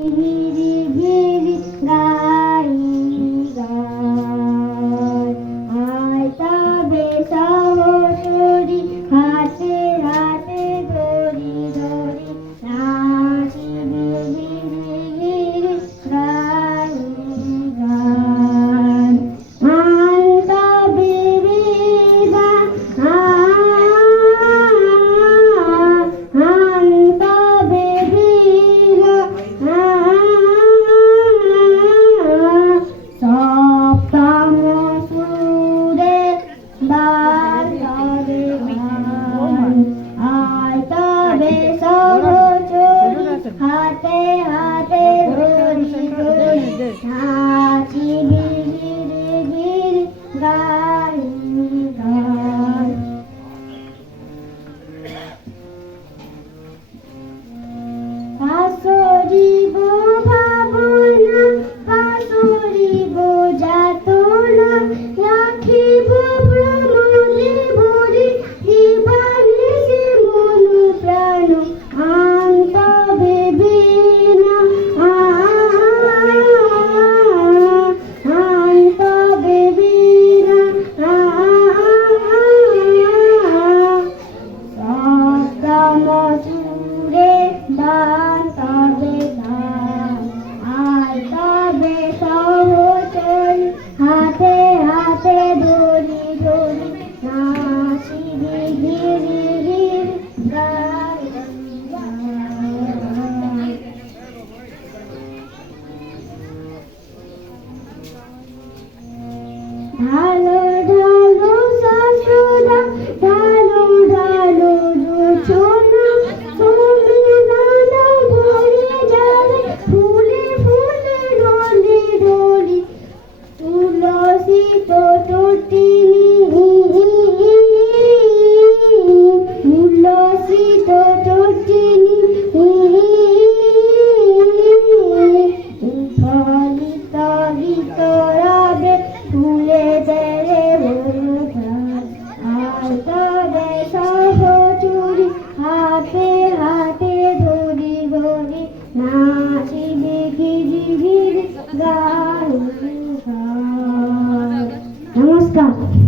ঝিরি Yeah. তবে আর তবে সহচল হাতে হাতে ধরি ধরি নাচি গিরি গির ভালো তরাবে ভুলে দেবে আর তবে সহ চুরি হাতে হাতে ধরি ধরি, নাচি গিরি গিরি গান নমস্কার।